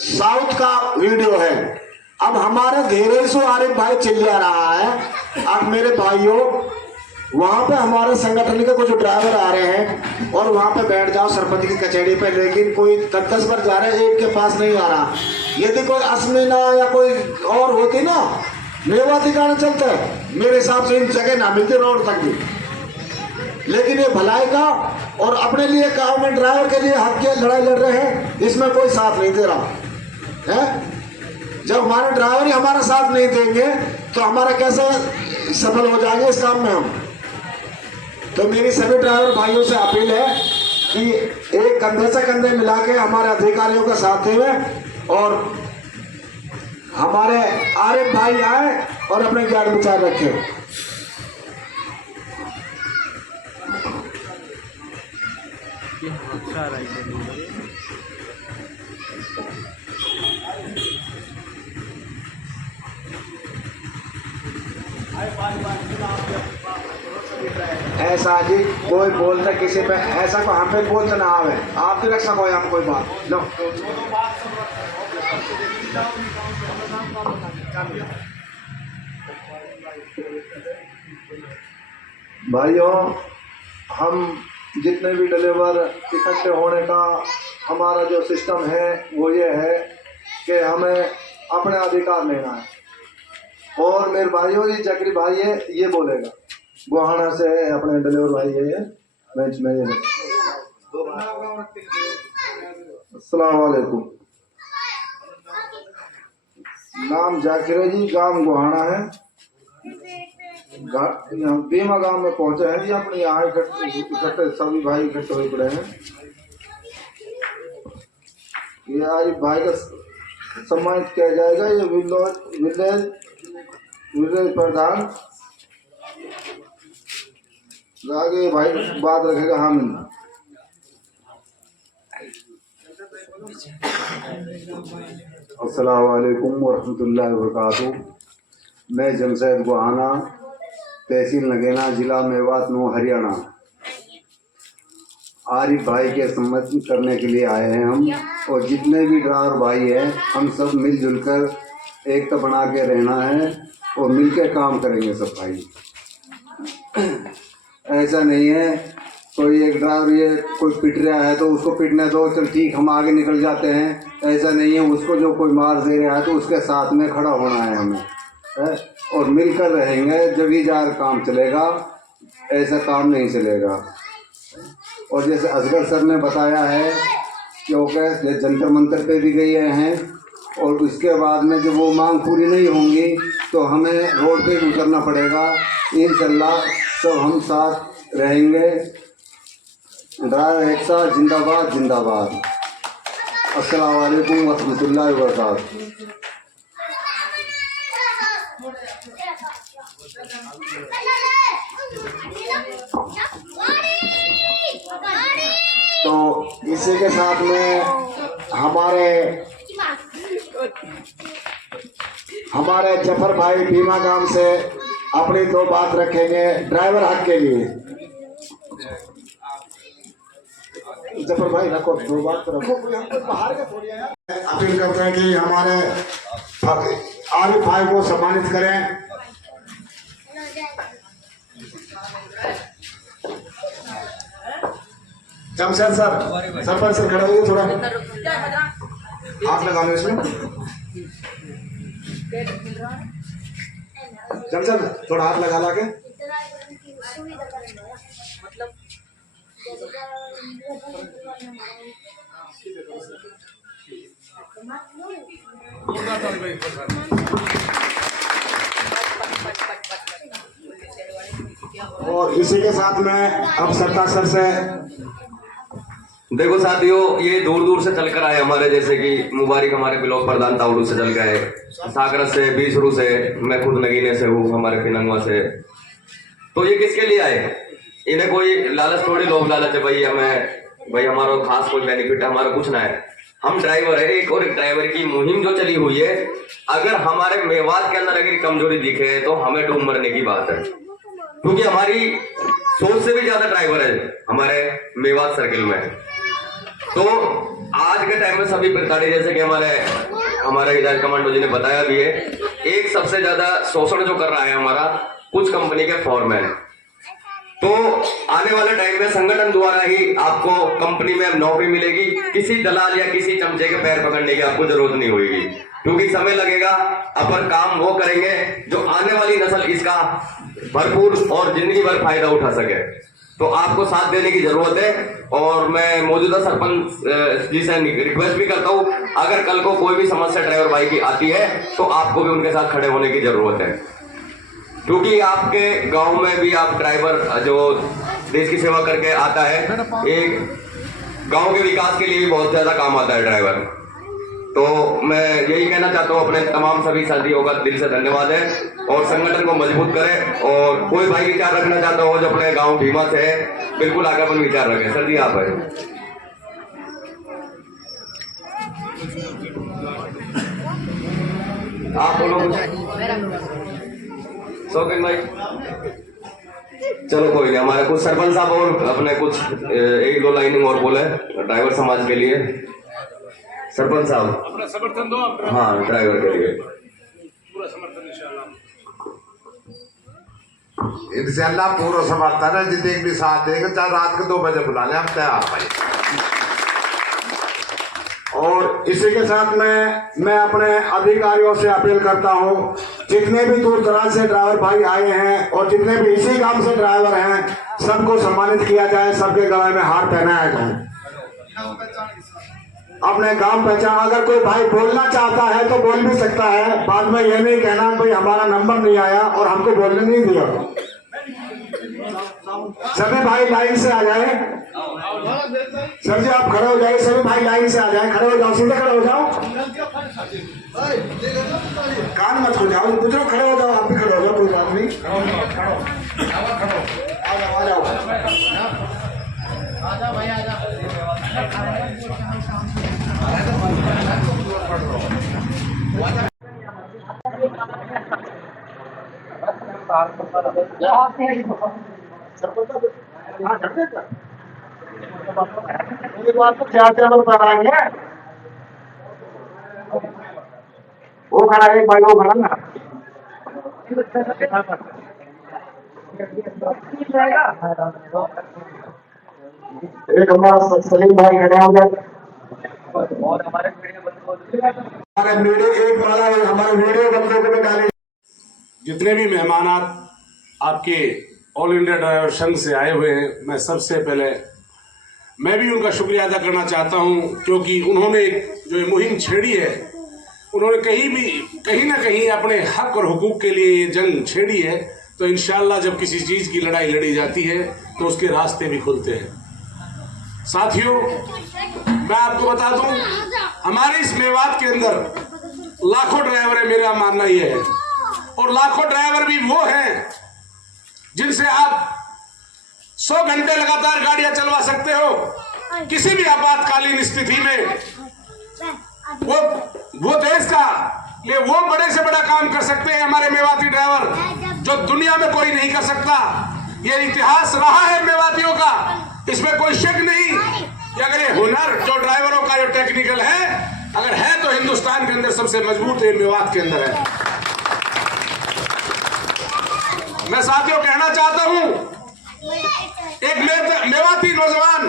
South का video है। अब हमारे धीरे से आरिफ भाई चिल्ला रहा है। अब मेरे भाइयों, वहां पे हमारे संगठन के कुछ ड्राइवर आ रहे हैं और वहां पे बैठ जाओ सरपंच की कचहरी पे, लेकिन कोई 10 बार जा रहे हैं, एक के पास नहीं आ रहा। यदि कोई असमीना या कोई और होती ना, मेवा ठिकाना चलता है, मेरे हिसाब से इन जगह ना मिलती रोड तक भी। लेकिन ये भलाई का और अपने लिए गवर्नमेंट ड्राइवर के लिए हक की लड़ाई लड़ रहे हैं, इसमें कोई साथ नहीं दे रहा है। जब हमारे ड्राइवर ही हमारा साथ नहीं देंगे तो हमारा कैसे सफल हो जाएंगे इस काम में हम। तो मेरी सभी ड्राइवर भाइयों से अपील है कि एक कंधे से कंधे मिला के हमारे अधिकारियों का साथ दें और हमारे आरिफ भाई आए और अपने ज्ञान विचार रखें। ऐसा जी कोई बोलता किसी पे ऐसा को हम पे बोलते ना आवे, आप भी रख सको यहाँ कोई बात लो। भाइयों, हम जितने भी डिलीवर इकट्ठे होने का हमारा जो सिस्टम है वो ये है कि हमें अपने अधिकार लेना है। और मेरे भाइयों, ये चक्री भाई है, ये बोलेगा गोहाना से है अपने डिलीवर भाई है, बेंच में ये। अस्सलाम वालेकुम। नाम जाकिर जी, गांव गोहाना है। यहाँ बीमा गांव में पहुंचे हैं जी। अपने यहाँ इकट्ठे सभी भाई इकट्ठे हुए पड़े हैं। ये आज भाई का सम्मानित किया जाएगा। ये विलेज प्रधान आगे भाई बात रखेगा। हामिद। अस्सलाम वालेकुम वरहमतुल्लाहि वबरकातुहू। मैं जमशेद गोहाना, तहसील नगेना, जिला मेवात नो, हरियाणा, आरिफ भाई के सम्मानित करने के लिए आए हैं हम। और जितने भी ड्राइवर भाई हैं, हम सब मिलजुल कर एकता बना के रहना है और मिलकर काम करेंगे सब भाई। ऐसा नहीं है कोई एक ड्राइवर ये कोई पिट रहा है तो उसको पिटने दो, चल ठीक हम आगे निकल जाते हैं। ऐसा नहीं है। उसको जो कोई मार दे रहा है तो उसके साथ में खड़ा होना है हमें, है? और मिलकर रहेंगे जब ही जार काम चलेगा, ऐसा काम नहीं चलेगा। और जैसे असगर सर ने बताया है क्योंकि जंतर मंतर पे भी गए हैं और उसके बाद में जब वो मांग पूरी नहीं होंगी तो हमें रोड पे उतरना पड़ेगा। इंशाल्लाह सब हम साथ रहेंगे। ड्राइवर एकता जिंदाबाद जिंदाबाद। अस्सलाम वालेकुम वरहमतुल्लाहि वबरकातुहू। तो इसी के साथ में हमारे जफर भाई बीमा गांव से अपनी दो बात रखेंगे ड्राइवर हक के लिए। जफर भाई रखो, दो बात तो रखो। बाहर के थोड़ी है। अपील करते हैं कि हमारे आरिफ भाई को सम्मानित करें। जमशेद सर, सरपंच सर खड़े होइए, थोड़ा हाथ लगा लो इसमें। जमशेद थोड़ा हाथ लगा ला के। और इसी के साथ में अब सरकार सर से देखो साथियों, ये दूर दूर से चलकर आए हमारे, जैसे कि मुबारक हमारे ब्लॉक प्रधान तावड़ू से चल गए, सागरत से, बीसरू से, मैं खुद नगीने से हूँ, हमारे पिनंगवा से। तो ये किसके लिए आए? इन्हें कोई लालच थोड़ी, लोभ लालच है भाई भाई हमारा खास कोई बेनिफिट है, हमारा कुछ ना है। हम ड्राइवर है, एक और एक ड्राइवर की मुहिम जो चली हुई है। अगर हमारे मेवात के अंदर अगर कमजोरी दिखे तो हमें डूब मरने की बात है, क्योंकि हमारी सोच से भी ज्यादा ड्राइवर है हमारे मेवात सर्किल में। तो आज के टाइम में सभी प्रकार, जैसे कि हमारे इधर कमांडो जी ने बताया भी है, एक सबसे ज्यादा शोषण जो कर रहा है हमारा कुछ कंपनी के फॉरमैन। तो आने वाले टाइम में संगठन द्वारा ही आपको कंपनी में नौकरी मिलेगी, किसी दलाल या किसी चमचे के पैर पकड़ने की आपको जरूरत नहीं होगी, क्योंकि समय लगेगा, अपन काम वो करेंगे जो आने वाली नस्ल इसका भरपूर और जिंदगी भर फायदा उठा सके। तो आपको साथ देने की जरूरत है, और मैं मौजूदा सरपंच जी से रिक्वेस्ट भी करता हूँ, अगर कल को कोई भी समस्या ड्राइवर भाई की आती है तो आपको भी उनके साथ खड़े होने की जरूरत है, क्योंकि आपके गांव में भी आप ड्राइवर जो देश की सेवा करके आता है, एक गांव के विकास के लिए भी बहुत ज्यादा काम आता है ड्राइवर। तो मैं यही कहना चाहता हूँ, अपने तमाम सभी साथियों का दिल से धन्यवाद है, और संगठन को मजबूत करें। और कोई भाई विचार रखना चाहता हो जो अपने गांव भीमा से है, बिल्कुल आगे अपन विचार रखें। सर जी आप है, आप बोलो शौकीन भाई। चलो कोई नहीं, हमारे कुछ सरपंच साहब और अपने कुछ एक दो लाइनिंग और बोले ड्राइवर समाज के लिए। सरपंच साहब अपना समर्थन दो। हाँ, ड्राइवर के लिए पूरा समर्थन इंशाल्लाह पूरा समर्थन है। जितने भी साथ देगा, चाहे रात के 2 बजे बुला ले, हम तैयार भाई। और इसी के साथ मैं अपने अधिकारियों से अपील करता हूं, जितने भी दूर दराज से ड्राइवर भाई आए हैं और जितने भी इसी गांव से ड्राइवर हैं, सबको सम्मानित किया जाए, सबके गले में हार पहनाया जाए। अपने गांव पहचान, अगर कोई भाई बोलना चाहता है तो बोल भी सकता है, बाद में ये नहीं कहना भाई हमारा नंबर नहीं आया और हमको बोलने नहीं दिया। सभी भाई लाइन से आ जाए। सर जी आप खड़े हो जाइए, सभी भाई लाइन से आ जाए, खड़े हो जाओ, सीधे खड़े हो जाओ, कान मत खुजाओ, बुजुर्ग खड़े हो जाओ, आप भी खड़े हो जाओ, कोई बात नहीं, आ जाओ भाई आ जाओ। वो खड़ा है भाई, वो खड़ा ना एक हमारा सलीम भाई खड़े हो गए, और हमारे वीडियो एक वाला हमारे वीडियो बंदों को निकाले। जितने भी मेहमान आपके ऑल इंडिया ड्राइवर संघ से आए हुए हैं, मैं सबसे पहले मैं भी उनका शुक्रिया अदा करना चाहता हूं, क्योंकि उन्होंने जो ये मुहिम छेड़ी है, उन्होंने कहीं ना कहीं अपने हक और हुकूक के लिए ये जंग छेड़ी है। तो इंशाअल्लाह जब किसी चीज़ की लड़ाई लड़ी जाती है तो उसके रास्ते भी खुलते हैं। साथियों, मैं आपको बता दूं, हमारे इस मेवात के अंदर लाखों ड्राइवर है, मेरा मानना यह है, और लाखों ड्राइवर भी वो हैं जिनसे आप 100 घंटे लगातार गाड़ियां चलवा सकते हो। किसी भी आपातकालीन स्थिति में वो देश का ये वो बड़े से बड़ा काम कर सकते हैं हमारे मेवाती ड्राइवर, जो दुनिया में कोई नहीं कर सकता। ये इतिहास रहा है मेवातियों का, इसमें कोई शक नहीं कि अगर ये हुनर जो ड्राइवरों का जो टेक्निकल है, अगर है तो हिंदुस्तान के अंदर सबसे मजबूत है, मेवात के अंदर है। मैं साथियों कहना चाहता हूं, एक मेवाती नौजवान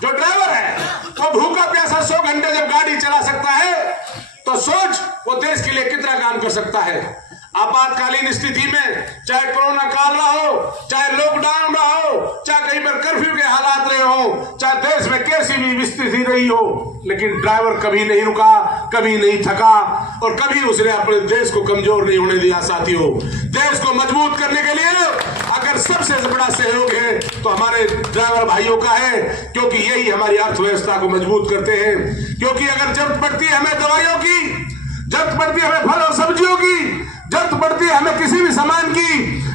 जो ड्राइवर है, वो भूखा प्यासा 100 घंटे जब गाड़ी चला सकता है, तो सोच वो देश के लिए कितना काम कर सकता है। आपातकालीन स्थिति में, चाहे कोरोना काल रहा हो, चाहे लॉकडाउन रहा हो, चाहे कहीं पर कर्फ्यू के हालात रहे हो, चाहे देश में कैसी भी स्थिति रही हो, लेकिन ड्राइवर कभी नहीं रुका, कभी नहीं थका, और कभी उसने अपने देश को कमजोर नहीं होने दिया। साथियों, देश को मजबूत करने के लिए अगर सबसे बड़ा सहयोग है तो हमारे ड्राइवर भाइयों का है, क्योंकि यही हमारी अर्थव्यवस्था को मजबूत करते हैं। क्योंकि अगर जरूरत पड़ती है हमें दवाइयों की, जरूरत पड़ती है हमें फल और सब्जियों की, जरूरत पड़ती है हमें किसी भी सामान की,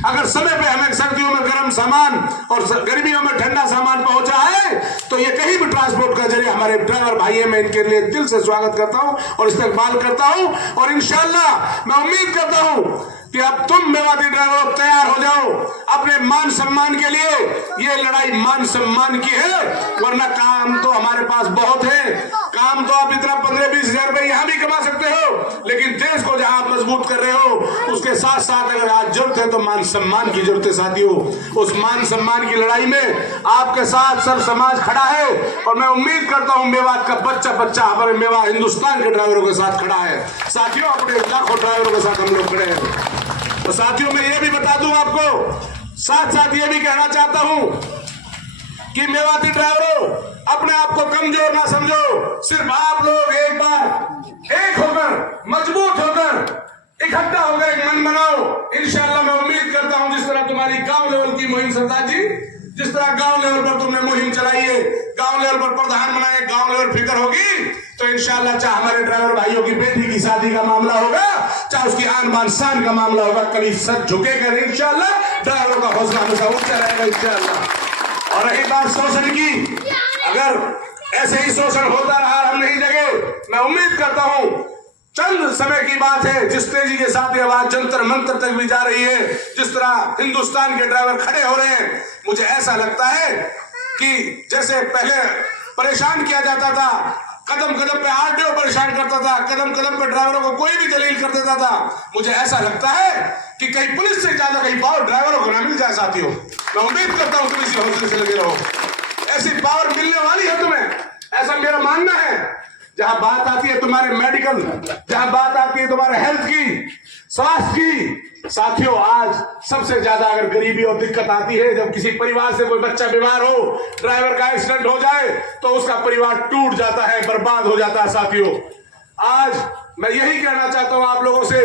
अगर समय पे हमें सर्दियों में गर्म सामान और गर्मियों में ठंडा सामान पहुंचा है, तो ये कहीं भी ट्रांसपोर्ट का जरिए हमारे ड्राइवर भाई हैं। मैं इनके लिए दिल से स्वागत करता हूं और इस्तकबाल करता हूं, और इंशाअल्लाह मैं उम्मीद करता हूं कि अब तुम मेवाती ड्राइवर तैयार हो जाओ अपने मान सम्मान के लिए। ये लड़ाई मान सम्मान की है, वरना काम तो हमारे पास बहुत है। काम तो आप इतना 15-20 हजार रुपए यहां भी कमा सकते हो, लेकिन देश को जहां आप मजबूत कर रहे हो उसके साथ साथ अगर आज जरूरत है तो मान सम्मान की जरूरत है साथियों। उस मान सम्मान की लड़ाई में आपके साथ सब समाज खड़ा है, और मैं उम्मीद करता हूं मेवात का बच्चा बच्चा हमारे मेवा हिंदुस्तान के ड्राइवरों के साथ खड़ा है साथियों। अपने लाखों ड्राइवरों के साथ हम लोग खड़े हैं। तो साथियों मैं ये भी बता दूं आपको, साथ साथ ये भी कहना चाहता हूं कि मेवाती ड्राइवरों अपने आप को कमजोर ना समझो। सिर्फ आप लोग एक बार एक होकर मजबूत होकर इकट्ठा होकर एक मन बनाओ। इंशाअल्लाह मैं उम्मीद करता हूं जिस तरह तुम्हारी गांव लेवल की मुहिम सरदार जी, जिस तरह गांव लेवल पर तुमने मुहिम चलाई है, गांव लेवल पर प्रधान बनाए, गांव लेवल फिक्र होगी, तो इंशाअल्लाह चाहे हमारे ड्राइवर भाइयों की बेटी की शादी का मामला होगा, चाहे उसकी आन बान शान का मामला होगा, कभी सर झुकेगा नहीं इंशाअल्लाह। ड्राइवरों का हौसला हमेशा ऊंचा रहेगा इंशाअल्लाह। और रही बात शोषण की, अगर ऐसे ही शोषण होता रहा हम नहीं जगे, मैं उम्मीद करता हूं चंद समय की बात है जिस तेजी के साथ ये आवाज जंतर मंतर तक भी जा रही है, जिस तरह हिंदुस्तान के ड्राइवर खड़े हो रहे हैं, मुझे ऐसा लगता है कि जैसे पहले परेशान किया जाता था, कदम कदम पे आरटीओ परेशान करता था, कदम कदम पे ड्राइवरों को कोई भी दलील कर देता था, मुझे ऐसा लगता है कि कहीं पुलिस से ज्यादा कहीं पावर ड्राइवरों को ना मिल जाए साथियों। मैं उम्मीद करता हूं तुम इसी हौसले से लगे रहो, ऐसी पावर मिलने वाली है तुम्हें, ऐसा मेरा मानना है। जहां बात आती है तुम्हारे मेडिकल, जहां बात आती है तुम्हारे हेल्थ की, स्वास्थ्य की, साथियों आज सबसे ज्यादा अगर गरीबी और दिक्कत आती है जब किसी परिवार से कोई बच्चा बीमार हो, ड्राइवर का एक्सीडेंट हो जाए तो उसका परिवार टूट जाता है, बर्बाद हो जाता है साथियों। आज मैं यही कहना चाहता हूं आप लोगों से,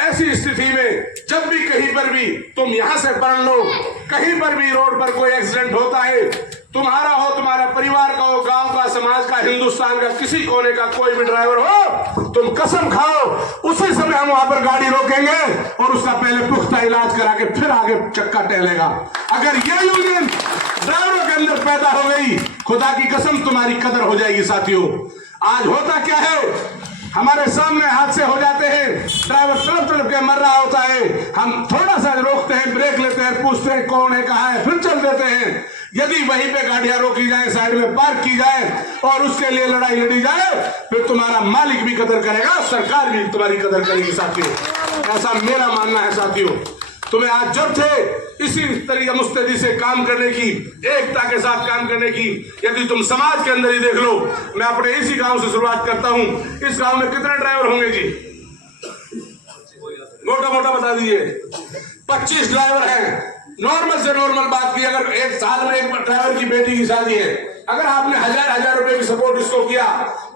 ऐसी स्थिति में जब भी कहीं पर भी तुम यहां से पढ़ लो, कहीं पर भी रोड पर कोई एक्सीडेंट होता है, तुम्हारा हो, तुम्हारा परिवार का हो, गांव का, समाज का, हिंदुस्तान का किसी कोने का कोई भी ड्राइवर हो, तुम कसम खाओ उसी समय हम वहां पर गाड़ी रोकेंगे और उसका पहले पुख्ता इलाज करा के फिर आगे चक्का टहलेगा। अगर ये यूनियन ड्राइवरों के अंदर पैदा हो गई, खुदा की कसम तुम्हारी कदर हो जाएगी साथियों। आज होता क्या है, हमारे सामने हादसे हो जाते हैं, ड्राइवर तड़प तड़प के मर रहा होता है, हम थोड़ा सा रोकते हैं, ब्रेक लेते हैं, पूछते हैं कौन है, कहाँ है, फिर चल देते हैं। यदि वहीं पे गाड़ियां रोकी जाए, साइड में पार्क की जाए और उसके लिए लड़ाई लड़ी जाए, फिर तुम्हारा मालिक भी कदर करेगा, सरकार भी तुम्हारी कदर करेगी साथियों। ऐसा मेरा मानना है साथियों। तुम्हें आज जरूरत है इसी तरीके मुस्तैदी से काम करने की, एकता के साथ काम करने की। यदि तुम समाज के अंदर ही देख लो, मैं अपने इसी गांव से शुरुआत करता हूं, इस गांव में कितने ड्राइवर होंगे जी, मोटा मोटा बता दीजिए। 25 ड्राइवर हैं। नॉर्मल से नॉर्मल बात की, अगर एक साल में एक ड्राइवर की बेटी की शादी है, अगर आपने हजार रुपए की सपोर्ट इसको किया,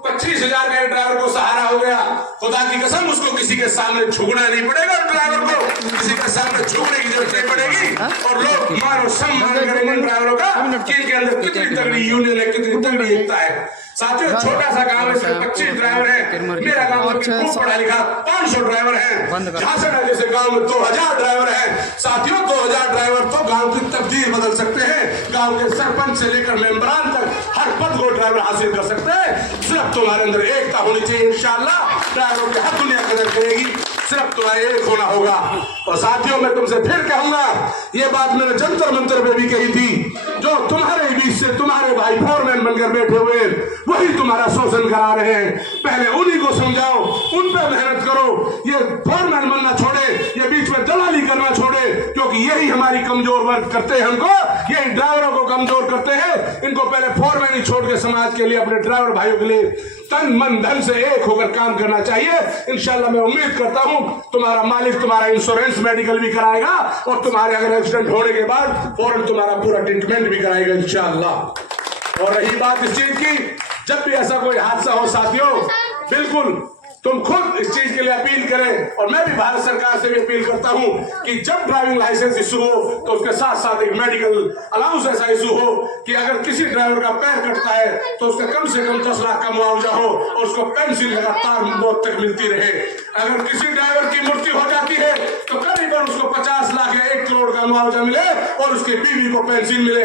25,000 के ड्राइवर को सहारा हो गया, खुदा की कसम उसको किसी के सामने झुकना नहीं पड़ेगा, ड्राइवर को किसी के सामने झुकने की जरूरत नहीं पड़ेगी, और लोग मान और सम्मान करेंगे ड्राइवरों का कि इनके अंदर कितनी तगड़ी यूनियन है, कितनी तगड़ी एकता है। साथियों छोटा सा गांव है, सिर्फ 25 ड्राइवर है। मेरा गांव में खूब पढ़ा लिखा 500 ड्राइवर है। झांसा जैसे गांव में 2000 ड्राइवर है। साथियों 2000 ड्राइवर तो गांव की तकदीर बदल सकते हैं। गांव के सरपंच से लेकर मेंबरान तक हर पद को ड्राइवर हासिल कर सकते हैं। सिर्फ तुम्हारे अंदर एकता होनी चाहिए, इंशाअल्लाह ड्राइवरों की हर दुनिया कदर करेगी, सिर्फ तुम्हारे एक होना होगा। और साथियों मैं तुमसे फिर कहूंगा, ये बात मैंने जंतर मंतर में भी कही थी, जो तुम्हारे बीच से तुम्हारे भाई फोरमैन बनकर बैठे हुए वही तुम्हारा शोषण करा रहे हैं। पहले उन्हीं को समझाओ, उन पर मेहनत करो, ये फोरमैन बनना छोड़े, ये बीच में दलाली करना छोड़े, क्योंकि यही हमारी कमजोर वर्ग करते हैं, हमको यही ड्राइवरों को कमजोर करते हैं। इनको पहले फोरमैन ही छोड़ के समाज के लिए, अपने ड्राइवर भाइयों के लिए तन मन धन से एक होकर काम करना चाहिए। इंशाल्लाह मैं उम्मीद करता हूं तुम्हारा मालिक तुम्हारा इंश्योरेंस मेडिकल भी कराएगा और तुम्हारे अगर एक्सीडेंट होने के बाद फौरन तुम्हारा पूरा ट्रीटमेंट भी कराएगा इंशाल्लाह। और रही बात इस चीज की, जब भी ऐसा कोई हादसा हो साथियों, बिल्कुल तुम खुद इस चीज के लिए अपील करें, और मैं भी भारत सरकार से भी अपील करता हूं कि जब ड्राइविंग लाइसेंस इशू हो तो उसके साथ साथ एक मेडिकल अलाउंस ऐसा इशू हो कि अगर किसी ड्राइवर का पैर कटता है तो उसका कम से कम 10 लाख का मुआवजा हो और उसको पेंशन लगातार मौत तक मिलती रहे। अगर किसी ड्राइवर की मृत्यु हो जाती है तो करीबन उसको 50 लाख या 1 करोड़ का मुआवजा मिले और उसकी बीवी को पेंशन मिले।